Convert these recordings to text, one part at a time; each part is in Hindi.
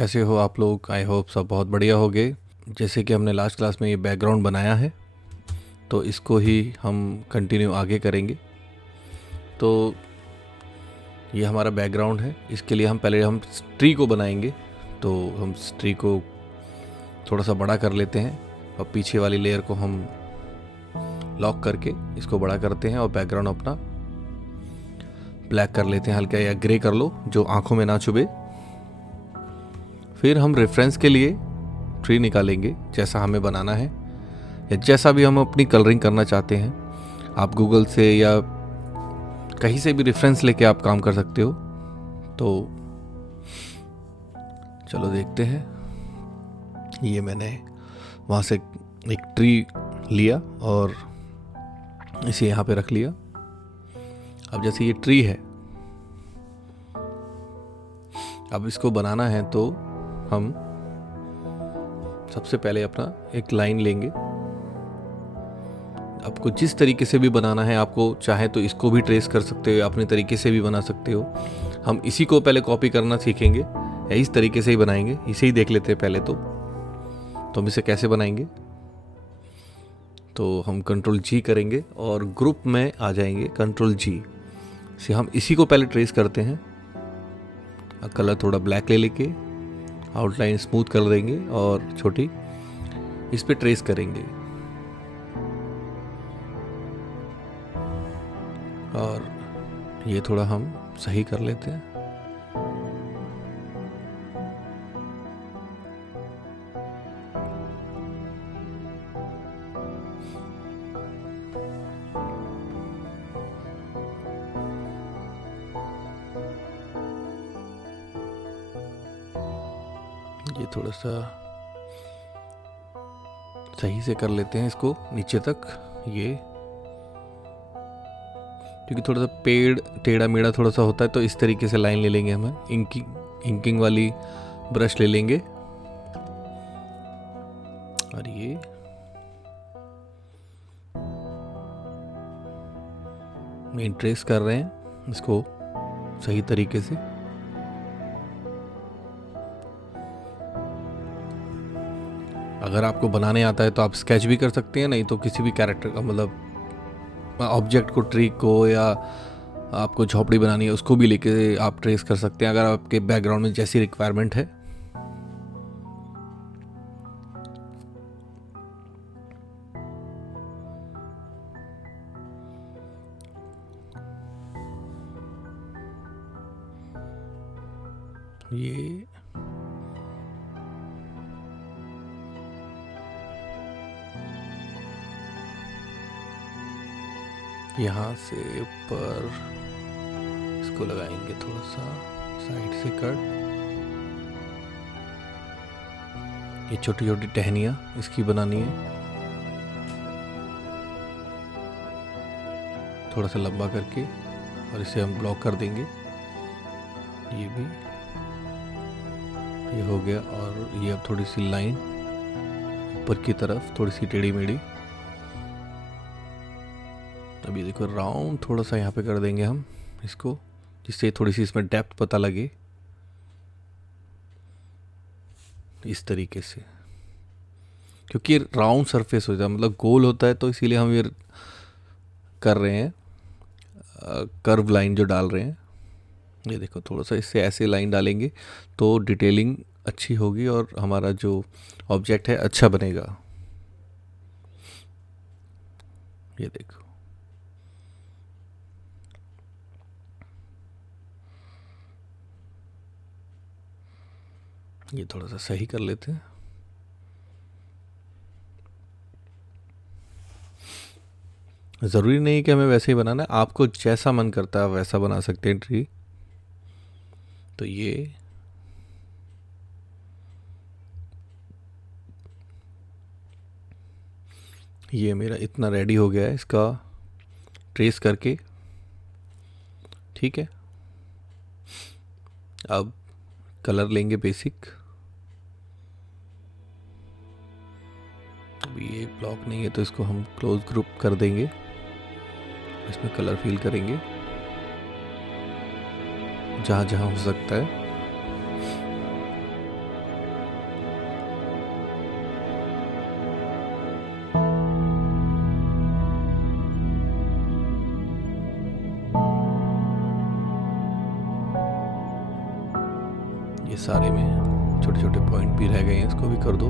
कैसे हो आप लोग। आई होप सब बहुत बढ़िया होगे। जैसे कि हमने लास्ट क्लास में ये बैकग्राउंड बनाया है तो इसको ही हम कंटिन्यू आगे करेंगे। तो ये हमारा बैकग्राउंड है। इसके लिए हम पहले ट्री को बनाएंगे। तो हम ट्री को थोड़ा सा बड़ा कर लेते हैं और पीछे वाली लेयर को हम लॉक करके इसको बड़ा करते हैं और बैकग्राउंड अपना ब्लैक कर लेते हैं, हल्का या ग्रे कर लो जो आंखों में ना चुभे। फिर हम रेफरेंस के लिए ट्री निकालेंगे जैसा हमें बनाना है या जैसा भी हम अपनी कलरिंग करना चाहते हैं। आप गूगल से या कहीं से भी रेफरेंस लेके आप काम कर सकते हो। तो चलो देखते हैं। ये मैंने वहाँ से एक ट्री लिया और इसे यहाँ पे रख लिया। अब जैसे ये ट्री है, अब इसको बनाना है तो हम सबसे पहले अपना एक लाइन लेंगे। आपको जिस तरीके से भी बनाना है, आपको चाहे तो इसको भी ट्रेस कर सकते हो, अपने तरीके से भी बना सकते हो। हम इसी को पहले कॉपी करना सीखेंगे या इस तरीके से ही बनाएंगे। इसे ही देख लेते हैं पहले। तो हम इसे कैसे बनाएंगे, तो हम कंट्रोल जी करेंगे और ग्रुप में आ जाएंगे। कंट्रोल जी से हम इसी को पहले ट्रेस करते हैं। कलर थोड़ा ब्लैक ले लेके आउटलाइन स्मूथ कर देंगे और छोटी इस पे ट्रेस करेंगे। और ये थोड़ा हम सही कर लेते हैं। ये थोड़ा सा सही से कर लेते हैं इसको नीचे तक। ये क्योंकि थोड़ा सा पेड़ टेढ़ा मेढ़ा थोड़ा सा होता है, तो इस तरीके से लाइन ले लेंगे। हम इंकिंग वाली ब्रश ले लेंगे और ये मेन ट्रेस कर रहे हैं इसको सही तरीके से। अगर आपको बनाने आता है तो आप स्केच भी कर सकते हैं, नहीं तो किसी भी कैरेक्टर का मतलब ऑब्जेक्ट को, ट्री को, या आपको झोपड़ी बनानी है उसको भी लेके आप ट्रेस कर सकते हैं, अगर आपके बैकग्राउंड में जैसी रिक्वायरमेंट है। ये यहाँ से ऊपर इसको लगाएंगे थोड़ा सा साइड से कट। ये छोटी छोटी टहनियाँ इसकी बनानी है, थोड़ा सा लंबा करके, और इसे हम ब्लॉक कर देंगे। ये भी ये हो गया। और ये अब थोड़ी सी लाइन ऊपर की तरफ थोड़ी सी टेढ़ी मेढ़ी। अभी देखो राउंड थोड़ा सा यहाँ पे कर देंगे हम इसको, जिससे थोड़ी सी इसमें डेप्थ पता लगे। इस तरीके से, क्योंकि राउंड सरफेस हो जाए मतलब गोल होता है, तो इसीलिए हम ये कर रहे हैं, कर्व लाइन जो डाल रहे हैं। ये देखो थोड़ा सा इससे ऐसे लाइन डालेंगे तो डिटेलिंग अच्छी होगी और हमारा जो ऑब्जेक्ट है अच्छा बनेगा। ये देखो ये थोड़ा सा सही कर लेते हैं। ज़रूरी नहीं कि हमें वैसे ही बनाना है, आपको जैसा मन करता है वैसा बना सकते हैं ट्री। तो ये मेरा इतना रेडी हो गया है इसका ट्रेस करके। ठीक है, अब कलर लेंगे बेसिक। अभी ये ब्लॉक नहीं है तो इसको हम क्लोज ग्रुप कर देंगे, इसमें कलर फिल करेंगे जहाँ जहाँ हो सकता है। ये सारे में छोटे छोटे पॉइंट भी रह गए हैं, इसको भी कर दो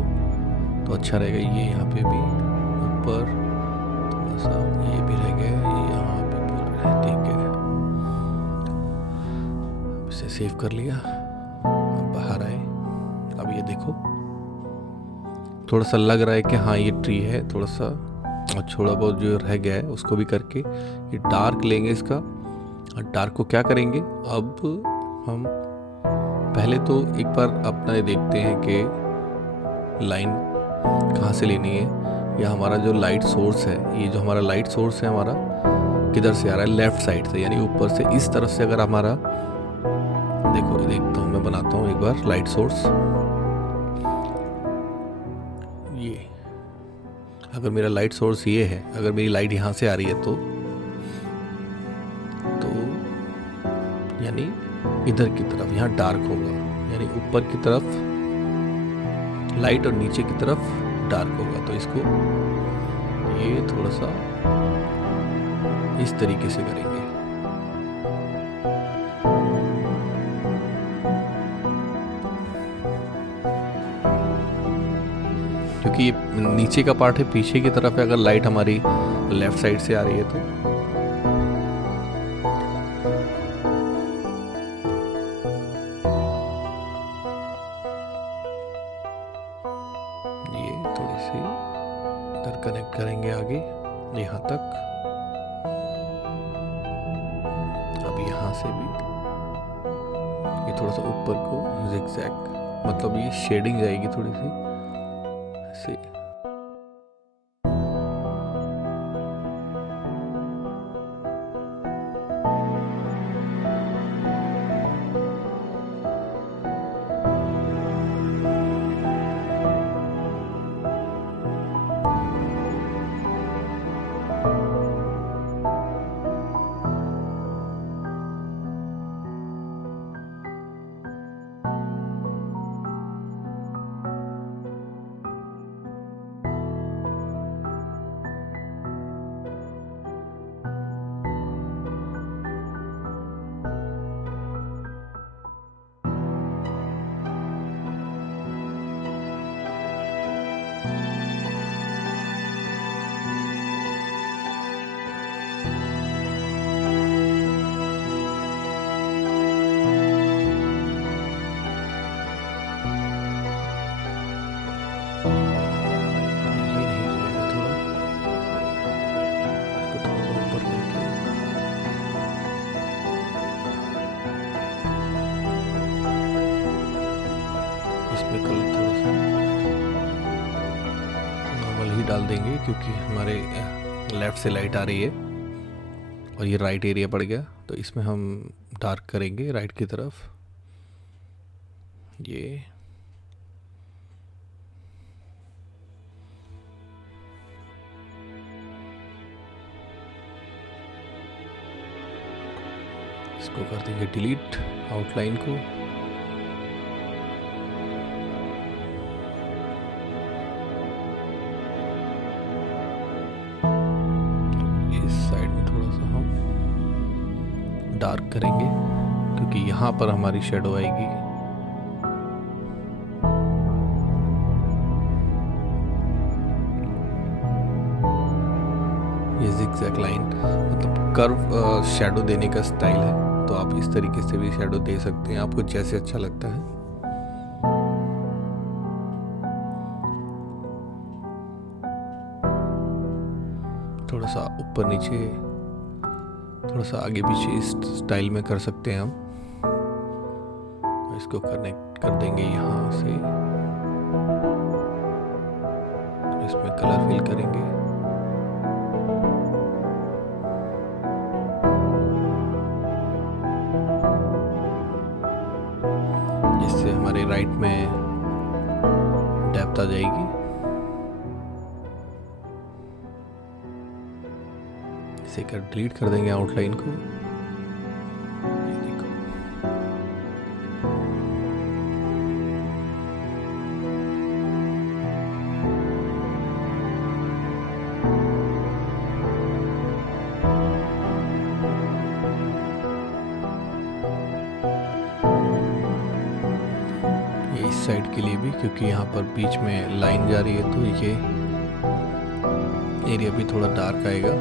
तो अच्छा रहेगा। ये यहाँ पे भी ऊपर थोड़ा सा ये भी रह गया, ये यहाँ पे पूरा है, ठीक है। इसे सेव कर लिया, अब बाहर आए। अब ये देखो थोड़ा सा लग रहा है कि हाँ ये ट्री है थोड़ा सा, और थोड़ा बहुत जो रह गया है उसको भी करके ये डार्क लेंगे इसका। और डार्क को क्या करेंगे, अब हम पहले तो एक बार अपना ये देखते हैं कि लाइन कहाँ से लेनी है। या हमारा जो लाइट सोर्स है, ये जो हमारा लाइट सोर्स है हमारा किधर से आ रहा है, लेफ्ट साइड से, यानी ऊपर से इस तरफ से। अगर हमारा देखो, देखता हूँ मैं बनाता हूँ एक बार लाइट सोर्स। ये अगर मेरा लाइट सोर्स ये है, अगर मेरी लाइट यहाँ से आ रही है तो यानी इधर की तरफ यहाँ डार्क होगा, यानी ऊपर की तरफ लाइट और नीचे की तरफ डार्क होगा। तो इसको ये थोड़ा सा इस तरीके से करेंगे। क्योंकि ये नीचे का पार्ट है, पीछे की तरफ है। अगर लाइट हमारी लेफ्ट साइड से आ रही है तो ये थोड़ी सी इधर कनेक्ट करेंगे आगे यहाँ तक। अब यहाँ से भी ये थोड़ा सा ऊपर को ज़िगज़ैग, मतलब ये शेडिंग जाएगी थोड़ी सी ऐसे। इसमें कलर थोड़ा सा नॉर्मल ही डाल देंगे, क्योंकि हमारे लेफ़्ट से लाइट आ रही है और ये राइट एरिया पड़ गया। तो इसमें हम डार्क करेंगे राइट की तरफ। ये इसको कर देंगे डिलीट, आउटलाइन को। डार्क करेंगे क्योंकि यहाँ पर हमारी शेडो आएगी। ये ज़िगज़ैग लाइन मतलब कर्व शेडो देने का स्टाइल है, तो आप इस तरीके से भी शेडो दे सकते हैं, आपको जैसे अच्छा लगता है। थोड़ा सा ऊपर नीचे, थोड़ा सा आगे पीछे इस स्टाइल में कर सकते हैं हम। इसको कनेक्ट कर देंगे यहाँ से, इसमें कलर फिल करेंगे। जिससे हमारे राइट में डेप्थ आ जाएगी। इसे कर डिलीट कर देंगे आउटलाइन को। ये देखो, साइड के लिए भी, क्योंकि यहाँ पर बीच में लाइन जा रही है तो ये एरिया भी थोड़ा डार्क आएगा।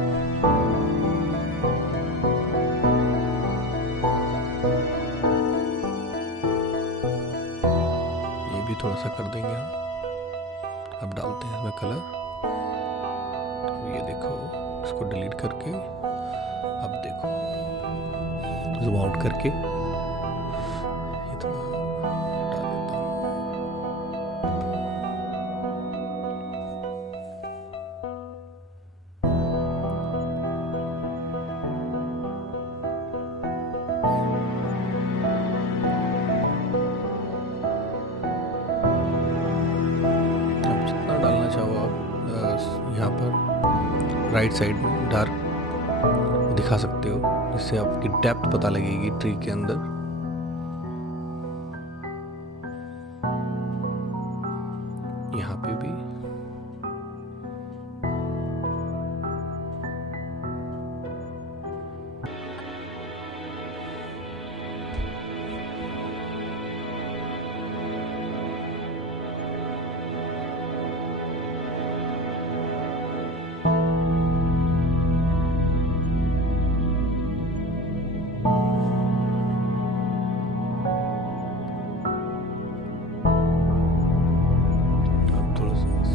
ये भी थोड़ा सा कर देंगे हम। अब डालते हैं इसमें कलर। अब ये देखो, इसको डिलीट करके अब देखो जूम आउट करके ये थोड़ा हटा देता हूँ। अब जितना डालना चाहो आप यहाँ पर राइट साइड में डार्क दिखा सकते हो, जिससे आपकी डेप्थ पता लगेगी ट्री के अंदर। यहाँ पे भी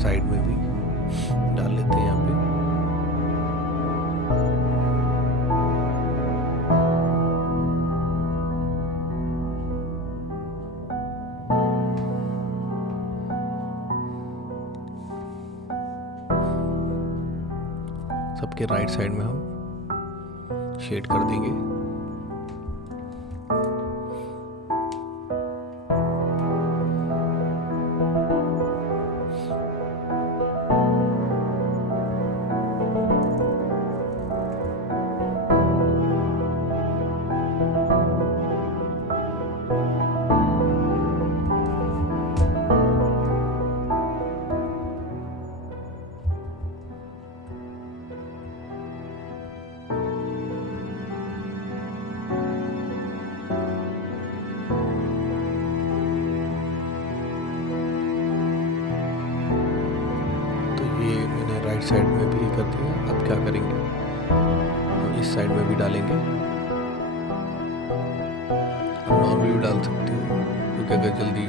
साइड में भी डाल लेते हैं यहाँ पे। सबके राइट साइड में हम शेड कर देंगे। राइट साइड में भी कर दिया। अब क्या करेंगे, हम इस साइड में भी डालेंगे। हम नॉर्मली भी डाल सकते हो, क्योंकि अगर जल्दी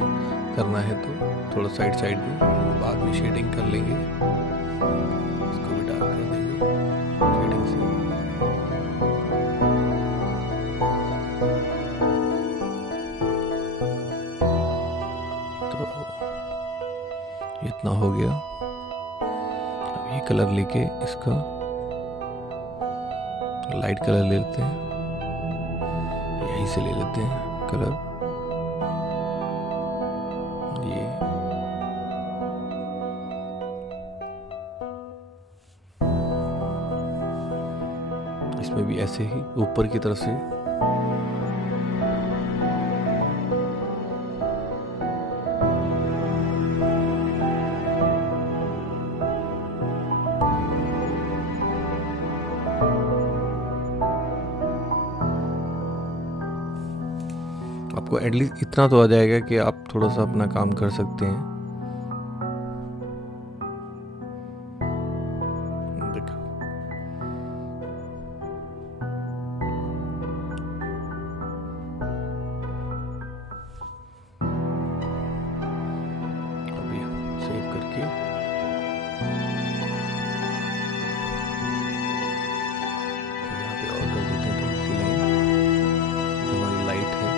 करना है तो थोड़ा साइड साइड में बाद में शेडिंग कर लेंगे। इसको भी डार्क कर देंगे शेडिंग से। तो इतना हो गया। ये कलर लेके इसका लाइट कलर ले लेते हैं, यहीं से ले लेते हैं कलर। ये इसमें भी ऐसे ही ऊपर की तरफ से आपको एटलीस्ट इतना तो आ जाएगा कि आप थोड़ा सा अपना काम कर सकते हैं। देखो अभी सेव करके यहाँ पे और कर देते हैं थोड़ी सी लाइन, जो हमारी लाइट है।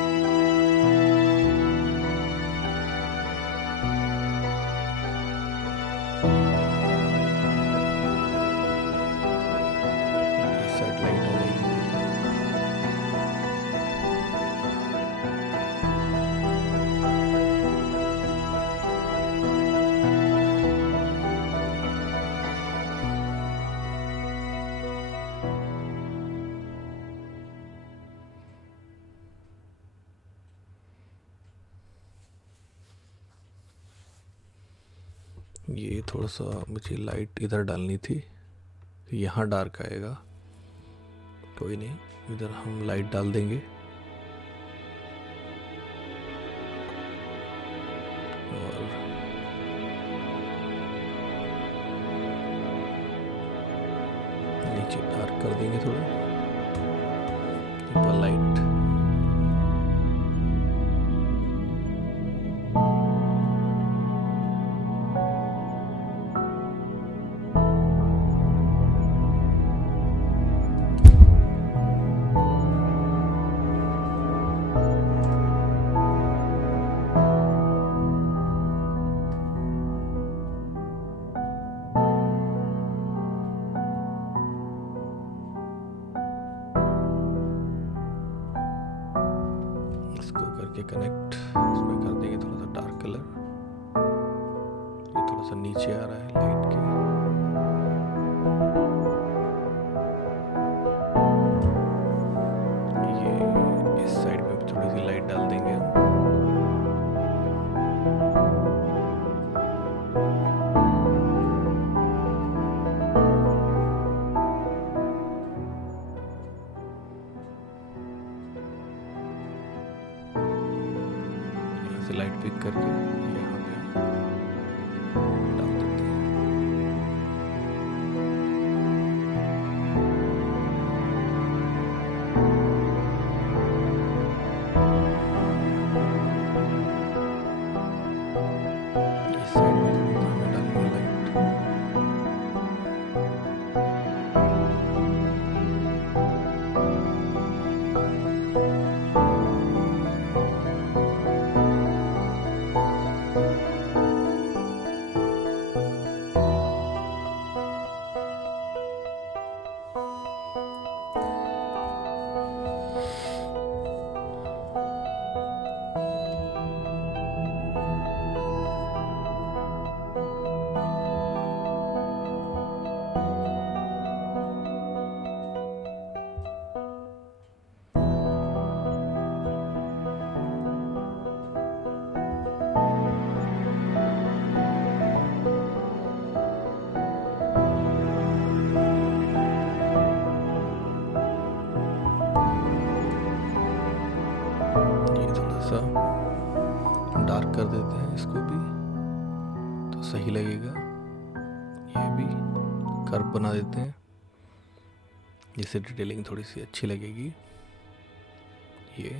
ये थोड़ा सा मुझे लाइट इधर डालनी थी, यहाँ डार्क आएगा। कोई नहीं, इधर हम लाइट डाल देंगे। इसको करके कनेक्ट, इसमें कर देंगे थोड़ा सा डार्क कलर। ये थोड़ा सा नीचे आ रहा है लाइट के। ये इस साइड में भी थोड़ी सी लाइट डाल देंगे हम। लाइट पिक करके यहाँ पे डाल देते हैं। इस साइड में हमें डालेंगे लाइट। डार्क कर देते हैं इसको भी तो सही लगेगा। ये भी कर्व बना देते हैं जिससे डिटेलिंग थोड़ी सी अच्छी लगेगी। ये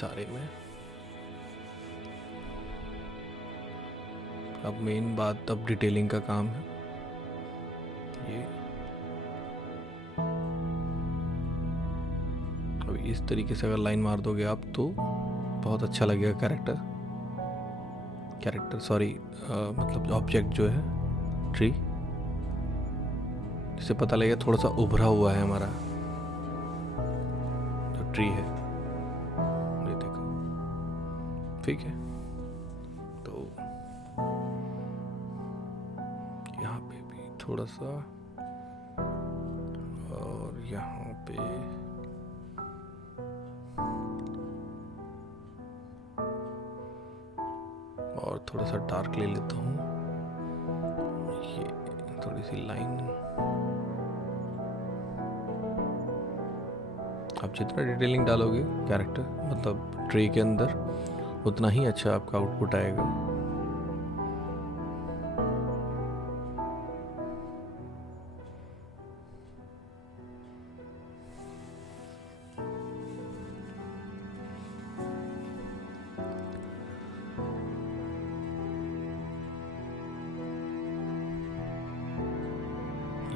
सारे में अब मेन बात अब डिटेलिंग का काम है। ये अब इस तरीके से अगर लाइन मार दोगे आप तो बहुत अच्छा लगेगा कैरेक्टर सॉरी मतलब ऑब्जेक्ट जो है ट्री, इससे पता लगेगा थोड़ा सा उभरा हुआ है हमारा जो ट्री है। ये देखो, ठीक है। तो यहाँ पे भी थोड़ा सा और यहाँ पे और थोड़ा सा डार्क ले लेता हूँ। ये थोड़ी सी लाइन, आप जितना डिटेलिंग डालोगे कैरेक्टर मतलब ट्री के अंदर उतना ही अच्छा आपका आउटपुट आएगा।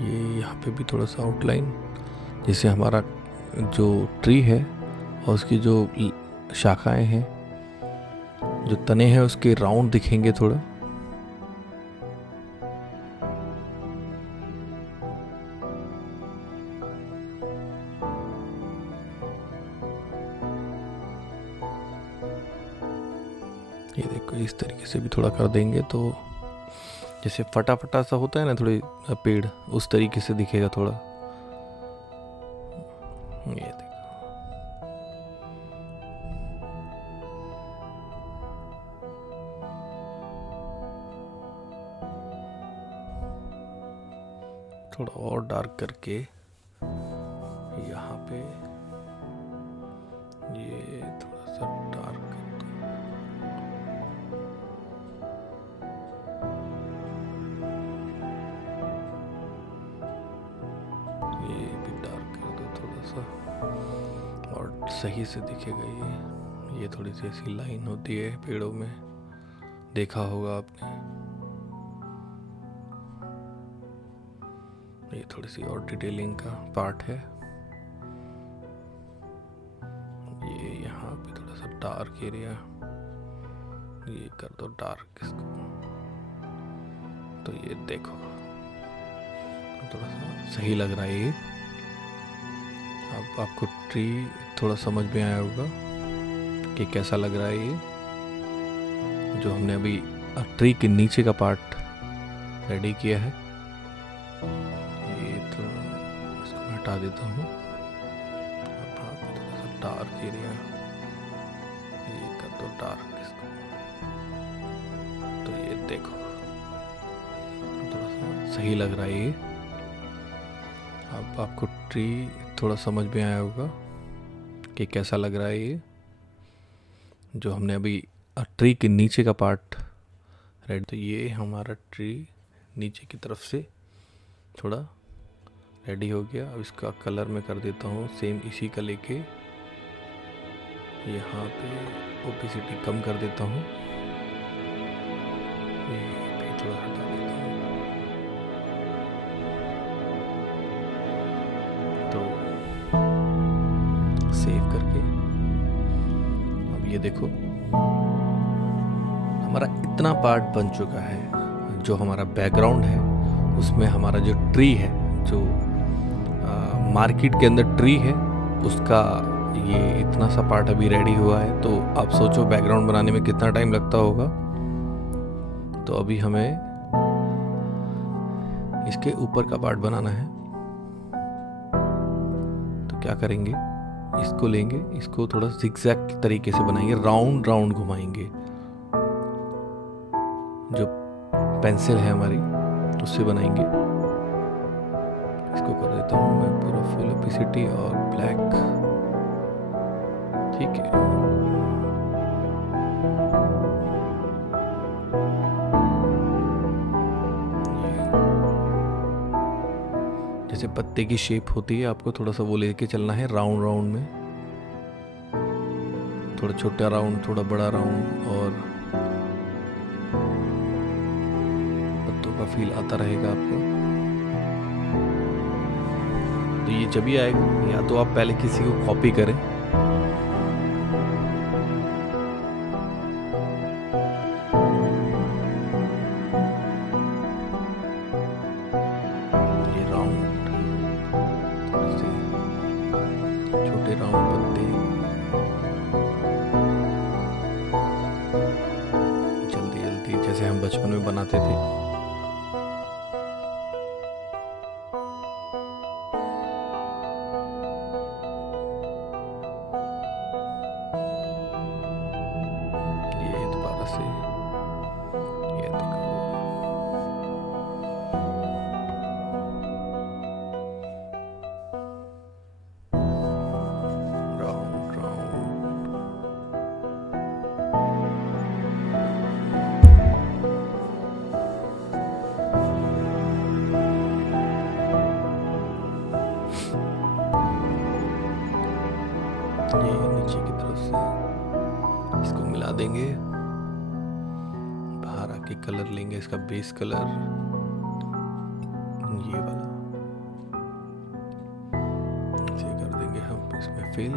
ये यहाँ पे भी थोड़ा सा आउटलाइन, जैसे हमारा जो ट्री है और उसकी जो शाखाएं हैं, जो तने हैं उसके राउंड दिखेंगे थोड़ा। ये देखो इस तरीके से भी थोड़ा कर देंगे तो जैसे फटा फटा सा होता है ना थोड़ी पेड़, उस तरीके से दिखेगा थोड़ा। ये देखो थोड़ा और डार्क करके यहाँ पे ये थोड़ा सा डार्क कर दो। ये भी डार्क कर दो थोड़ा सा और सही से दिखेगा। ये थोड़ी सी ऐसी लाइन होती है पेड़ों में, देखा होगा आपने। ये थोड़ी सी और डिटेलिंग का पार्ट है। ये यहाँ पे थोड़ा सा डार्क एरिया, ये कर दो डार्क इसको। तो ये देखो थोड़ा सा सही लग रहा है। ये अब आपको ट्री थोड़ा समझ में आया होगा। कि कैसा लग रहा है ये जो हमने अभी ट्री के नीचे का पार्ट रेडी किया है। ये तो इसको मैं हटा देता हूँ। थोड़ा सा डार्क एरिया, ये कर दो डार्क इसको। तो ये देखो थोड़ा सा सही लग रहा है ये। अब आपको ट्री थोड़ा समझ में आया होगा कि कैसा लग रहा है ये जो हमने अभी ट्री के नीचे का पार्ट रेड। तो ये हमारा ट्री नीचे की तरफ से थोड़ा रेडी हो गया। अब इसका कलर मैं कर देता हूँ सेम इसी का लेके यहाँ पे ओपेसिटी कम कर देता हूँ। ये भी थोड़ा हटा देता हूँ। तो सेव करके अब ये देखो हमारा इतना पार्ट बन चुका है। जो हमारा बैकग्राउंड है उसमें हमारा जो ट्री है, जो मार्केट के अंदर ट्री है, उसका ये इतना सा पार्ट अभी रेडी हुआ है। तो आप सोचो बैकग्राउंड बनाने में कितना टाइम लगता होगा। तो अभी हमें इसके ऊपर का पार्ट बनाना है। तो क्या करेंगे, इसको लेंगे, इसको थोड़ा जिगजैग तरीके से बनाएंगे, राउंड राउंड घुमाएंगे। जो पेंसिल है हमारी उससे बनाएंगे। इसको कर देता हूँ मैं पूरा फुल ओपेसिटी और ब्लैक। ठीक है, जैसे पत्ते की शेप होती है, आपको थोड़ा सा वो लेके चलना है राउंड राउंड में। थोड़ा छोटा राउंड, थोड़ा बड़ा राउंड, और पत्तों का फील आता रहेगा आपको। तो ये जब भी आएगा, या तो आप पहले किसी को कॉपी करें, ये राउंड थोड़े से छोटे राउंड पत्ते, जल्दी जल्दी जैसे हम बचपन में बनाते थे। ये देखो राउंड राउंड। ये नीचे की तरफ से इसको मिला देंगे। बाहर आके कलर लेंगे, इसका बेस कलर ये वाला ऐसे कर देंगे हम इसमें फिल।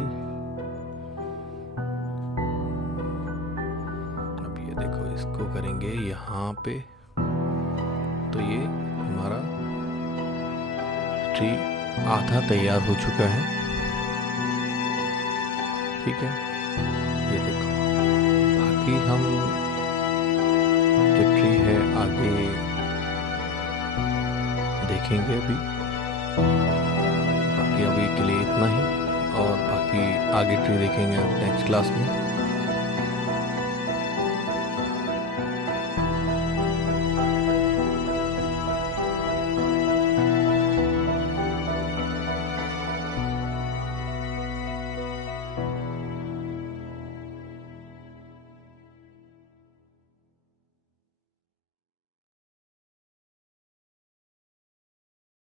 अब ये देखो इसको करेंगे यहाँ पे। तो ये हमारा ट्री आधा तैयार हो चुका है। ठीक है, ये देखो बाकी हम जो ट्री है आगे देखेंगे अभी। बाकी अभी के लिए इतना ही, और बाकी आगे ट्री देखेंगे नेक्स्ट क्लास में।